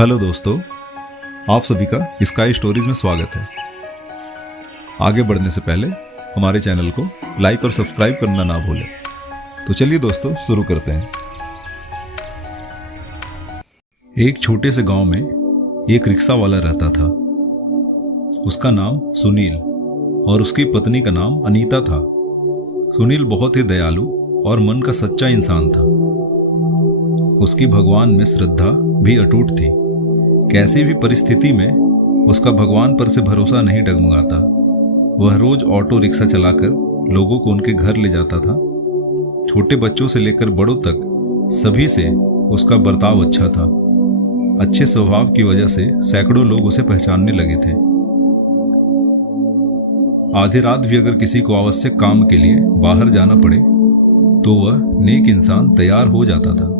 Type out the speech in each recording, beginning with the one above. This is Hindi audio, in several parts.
हेलो दोस्तों, आप सभी का स्काई स्टोरीज में स्वागत है। आगे बढ़ने से पहले हमारे चैनल को लाइक और सब्सक्राइब करना ना भूलें। तो चलिए दोस्तों शुरू करते हैं। एक छोटे से गांव में एक रिक्शा वाला रहता था। उसका नाम सुनील और उसकी पत्नी का नाम अनीता था। सुनील बहुत ही दयालु और मन का सच्चा इंसान था। उसकी भगवान में श्रद्धा भी अटूट थी। कैसी भी परिस्थिति में उसका भगवान पर से भरोसा नहीं डगमगाता। वह रोज ऑटो रिक्शा चलाकर लोगों को उनके घर ले जाता था। छोटे बच्चों से लेकर बड़ों तक सभी से उसका बर्ताव अच्छा था। अच्छे स्वभाव की वजह से सैकड़ों लोग उसे पहचानने लगे थे। आधी रात भी अगर किसी को आवश्यक काम के लिए बाहर जाना पड़े तो वह नेक इंसान तैयार हो जाता था।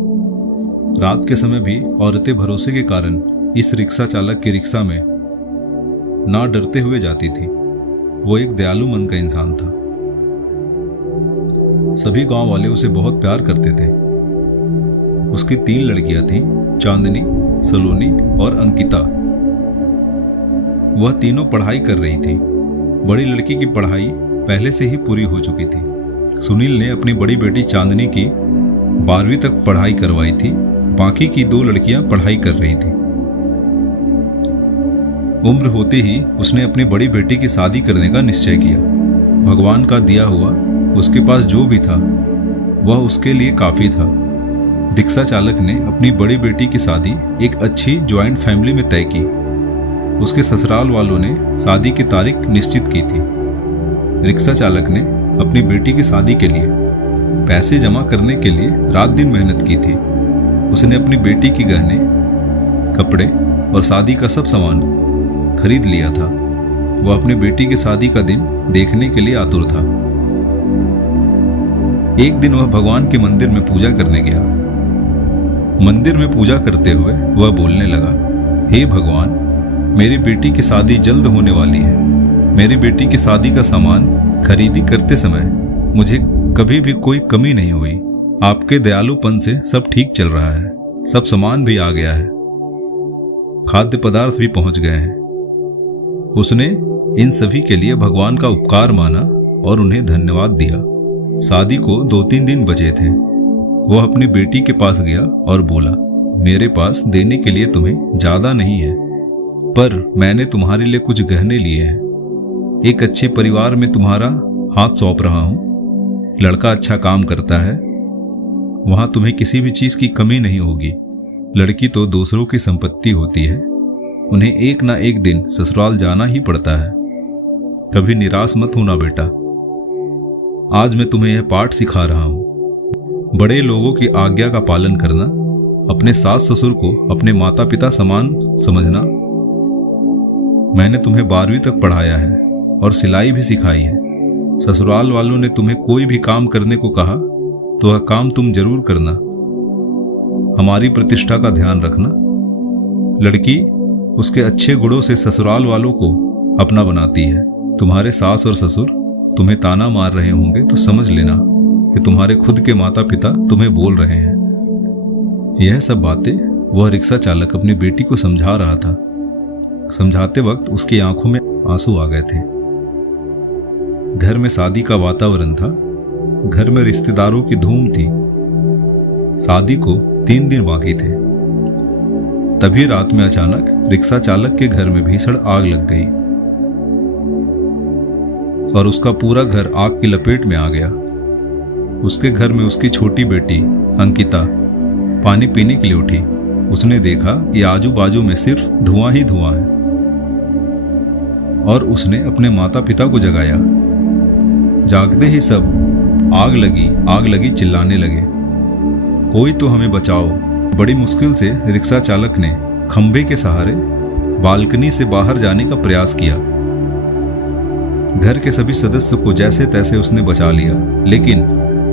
रात के समय भी औरतें भरोसे के कारण इस रिक्शा चालक की रिक्शा में ना डरते हुए जाती थी। वो एक दयालु मन का इंसान था। सभी गांव वाले उसे बहुत प्यार करते थे। उसकी 3 लड़कियां थीं, चांदनी, सलोनी और अंकिता। वह तीनों पढ़ाई कर रही थी। बड़ी लड़की की पढ़ाई पहले से ही पूरी हो चुकी थी। सुनील ने अपनी बड़ी बेटी चांदनी की 12वीं तक पढ़ाई करवाई थी। बाकी की 2 लड़कियां पढ़ाई कर रही थी। उम्र होते ही उसने अपनी बड़ी बेटी की शादी करने का निश्चय किया। भगवान का दिया हुआ उसके पास जो भी था वह उसके लिए काफी था। रिक्शा चालक ने अपनी बड़ी बेटी की शादी एक अच्छी ज्वाइंट फैमिली में तय की। उसके ससुराल वालों ने शादी की तारीख निश्चित की थी। रिक्शा चालक ने अपनी बेटी की शादी के लिए पैसे जमा करने के लिए रात दिन मेहनत की थी। उसने अपनी बेटी की गहने, कपड़े और शादी का सब सामान खरीद लिया था। वह अपनी बेटी की शादी का दिन देखने के लिए आतुर था। एक दिन वह भगवान के मंदिर में पूजा करने गया। मंदिर में पूजा करते हुए वह बोलने लगा, हे भगवान, मेरी बेटी की शादी जल्द होने वाली है। मेरी बेटी की शादी का सामान खरीदी करते समय मुझे कभी भी कोई कमी नहीं हुई। आपके दयालुपन से सब ठीक चल रहा है। सब सामान भी आ गया है। खाद्य पदार्थ भी पहुंच गए हैं। उसने इन सभी के लिए भगवान का उपकार माना और उन्हें धन्यवाद दिया। शादी को 2-3 दिन बचे थे। वह अपनी बेटी के पास गया और बोला, मेरे पास देने के लिए तुम्हें ज्यादा नहीं है, पर मैंने तुम्हारे लिए कुछ गहने लिए हैं। एक अच्छे परिवार में तुम्हारा हाथ सौंप रहा हूं। लड़का अच्छा काम करता है। वहां तुम्हें किसी भी चीज की कमी नहीं होगी। लड़की तो दूसरों की संपत्ति होती है। उन्हें एक ना एक दिन ससुराल जाना ही पड़ता है। कभी निराश मत होना बेटा। आज मैं तुम्हें यह पाठ सिखा रहा हूं। बड़े लोगों की आज्ञा का पालन करना, अपने सास ससुर को अपने माता पिता समान समझना। मैंने तुम्हें 12वीं तक पढ़ाया है और सिलाई भी सिखाई है। ससुराल वालों ने तुम्हें कोई भी काम करने को कहा तो वह काम तुम जरूर करना। हमारी प्रतिष्ठा का ध्यान रखना। लड़की उसके अच्छे गुणों से ससुराल वालों को अपना बनाती है। तुम्हारे सास और ससुर तुम्हें ताना मार रहे होंगे तो समझ लेना कि तुम्हारे खुद के माता पिता तुम्हें बोल रहे हैं। यह सब बातें वह रिक्शा चालक अपनी बेटी को समझा रहा था। समझाते वक्त उसकी आंखों में आंसू आ गए थे। घर में शादी का वातावरण था। घर में रिश्तेदारों की धूम थी। शादी को 3 दिन बाकी थे। तभी रात में अचानक रिक्शा चालक के घर में भीषण आग लग गई और उसका पूरा घर आग की लपेट में आ गया। उसके घर में उसकी छोटी बेटी अंकिता पानी पीने के लिए उठी। उसने देखा कि आजू बाजू में सिर्फ धुआं ही धुआं है और उसने अपने माता पिता को जगाया। जागते ही सब आग लगी चिल्लाने लगे, कोई तो हमें बचाओ। बड़ी मुश्किल से रिक्शा चालक ने खंभे के सहारे बालकनी से बाहर जाने का प्रयास किया। घर के सभी सदस्य को जैसे तैसे उसने बचा लिया, लेकिन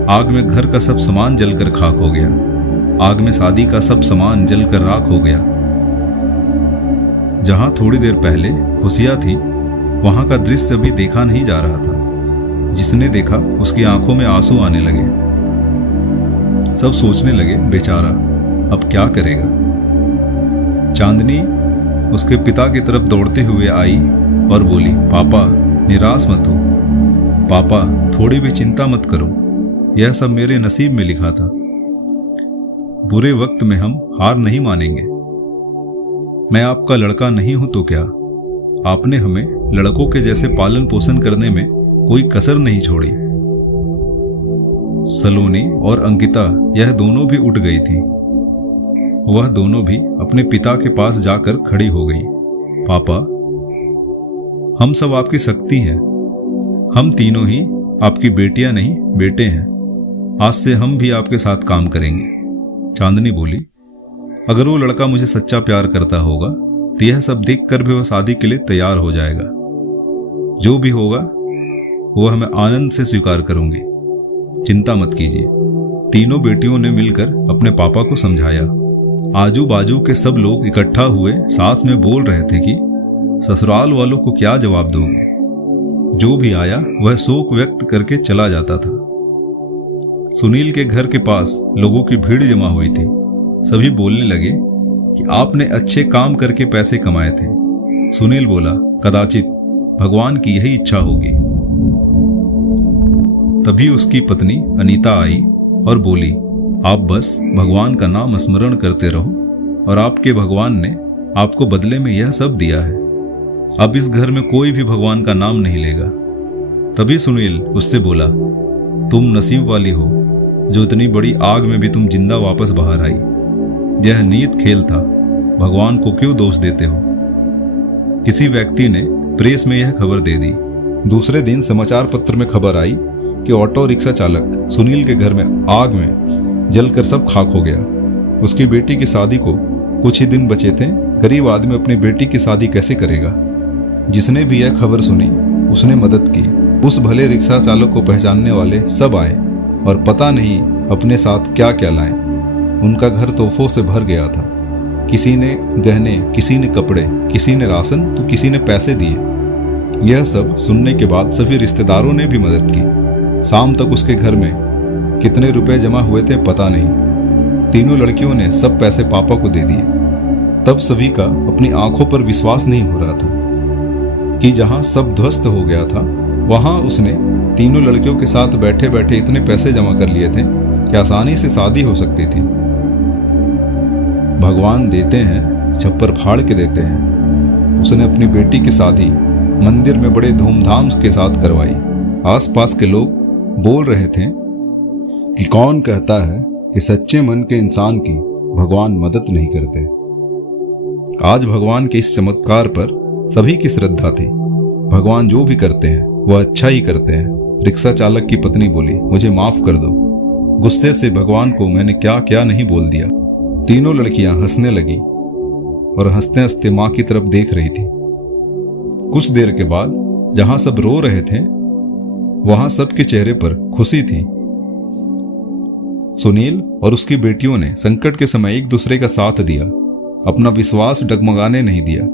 आग में घर का सब सामान जलकर खाक हो गया। आग में शादी का सब सामान जलकर राख हो गया। जहां थोड़ी देर पहले खुशियां थी, वहां का दृश्य अभी देखा नहीं जा रहा था। जिसने देखा उसकी आंखों में आंसू आने लगे। सब सोचने लगे, बेचारा अब क्या करेगा। चांदनी उसके पिता की तरफ दौड़ते हुए आई और बोली, पापा निराश मत हो, पापा थोड़ी भी चिंता मत करो, यह सब मेरे नसीब में लिखा था। बुरे वक्त में हम हार नहीं मानेंगे। मैं आपका लड़का नहीं हूं तो क्या, आपने हमें लड़कों के जैसे पालन पोषण करने में कोई कसर नहीं छोड़ी। सलोनी और अंकिता यह दोनों भी उठ गई थी। वह दोनों भी अपने पिता के पास जाकर खड़ी हो गई। पापा, हम सब आपकी शक्ति हैं। हम तीनों ही आपकी बेटियां नहीं बेटे हैं। आज से हम भी आपके साथ काम करेंगे। चांदनी बोली, अगर वो लड़का मुझे सच्चा प्यार करता होगा तो यह सब देखकर भी वह शादी के लिए तैयार हो जाएगा। जो भी होगा वह मैं आनंद से स्वीकार करूंगी, चिंता मत कीजिए। तीनों बेटियों ने मिलकर अपने पापा को समझाया। आजू बाजू के सब लोग इकट्ठा हुए साथ में बोल रहे थे कि ससुराल वालों को क्या जवाब दोगे। जो भी आया वह शोक व्यक्त करके चला जाता था। सुनील के घर के पास लोगों की भीड़ जमा हुई थी। सभी बोलने लगे कि आपने अच्छे काम करके पैसे कमाए थे। सुनील बोला, कदाचित भगवान की यही इच्छा होगी। तभी उसकी पत्नी अनीता आई और बोली, आप बस भगवान का नाम स्मरण करते रहो और आपके भगवान ने आपको बदले में यह सब दिया है। अब इस घर में कोई भी भगवान का नाम नहीं लेगा। तभी सुनील उससे बोला, तुम नसीब वाली हो जो इतनी बड़ी आग में भी तुम जिंदा वापस बाहर आई। यह नीत खेल था, भगवान को क्यों दोष देते हो। किसी व्यक्ति ने प्रेस में यह खबर दे दी। दूसरे दिन समाचार पत्र में खबर आई कि ऑटो रिक्शा चालक सुनील के घर में आग में जलकर सब खाक हो गया। उसकी बेटी की शादी को कुछ ही दिन बचे थे। गरीब आदमी अपनी बेटी की शादी कैसे करेगा। जिसने भी यह खबर सुनी उसने मदद की। उस भले रिक्शा चालक को पहचानने वाले सब आए और पता नहीं अपने साथ क्या क्या लाए। उनका घर तोहफों से भर गया था। किसी ने गहने, किसी ने कपड़े, किसी ने राशन तो किसी ने पैसे दिए। यह सब सुनने के बाद सभी रिश्तेदारों ने भी मदद की। शाम तक उसके घर में कितने रुपए जमा हुए थे पता नहीं। तीनों लड़कियों ने सब पैसे पापा को दे दिए। तब सभी का अपनी आंखों पर विश्वास नहीं हो रहा था कि जहां सब ध्वस्त हो गया था वहां उसने तीनों लड़कियों के साथ बैठे बैठे इतने पैसे जमा कर लिए थे कि आसानी से शादी हो सकती थी। भगवान देते हैं, छप्पर फाड़ के देते हैं। उसने अपनी बेटी की शादी मंदिर में बड़े धूमधाम के साथ करवाई। आसपास के लोग बोल रहे थे कि कौन कहता है कि सच्चे मन के इंसान की भगवान मदद नहीं करते। आज भगवान के इस चमत्कार पर सभी की श्रद्धा थी। भगवान जो भी करते हैं वह अच्छा ही करते हैं। रिक्शा चालक की पत्नी बोली, मुझे माफ कर दो, गुस्से से भगवान को मैंने क्या क्या नहीं बोल दिया। तीनों लड़कियां हंसने लगी और हंसते हंसते मां की तरफ देख रही थी। कुछ देर के बाद जहां सब रो रहे थे वहां सबके चेहरे पर खुशी थी। सुनील और उसकी बेटियों ने संकट के समय एक दूसरे का साथ दिया, अपना विश्वास डगमगाने नहीं दिया।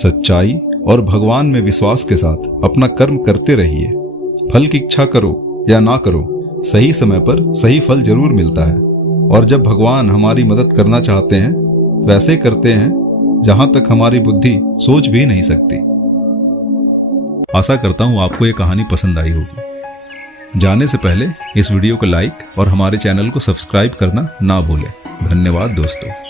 सच्चाई और भगवान में विश्वास के साथ अपना कर्म करते रहिए। फल की इच्छा करो या ना करो, सही समय पर सही फल जरूर मिलता है। और जब भगवान हमारी मदद करना चाहते हैं तो ऐसे करते हैं जहां तक हमारी बुद्धि सोच भी नहीं सकती। आशा करता हूं आपको ये कहानी पसंद आई होगी। जाने से पहले इस वीडियो को लाइक और हमारे चैनल को सब्सक्राइब करना ना भूलें। धन्यवाद दोस्तों।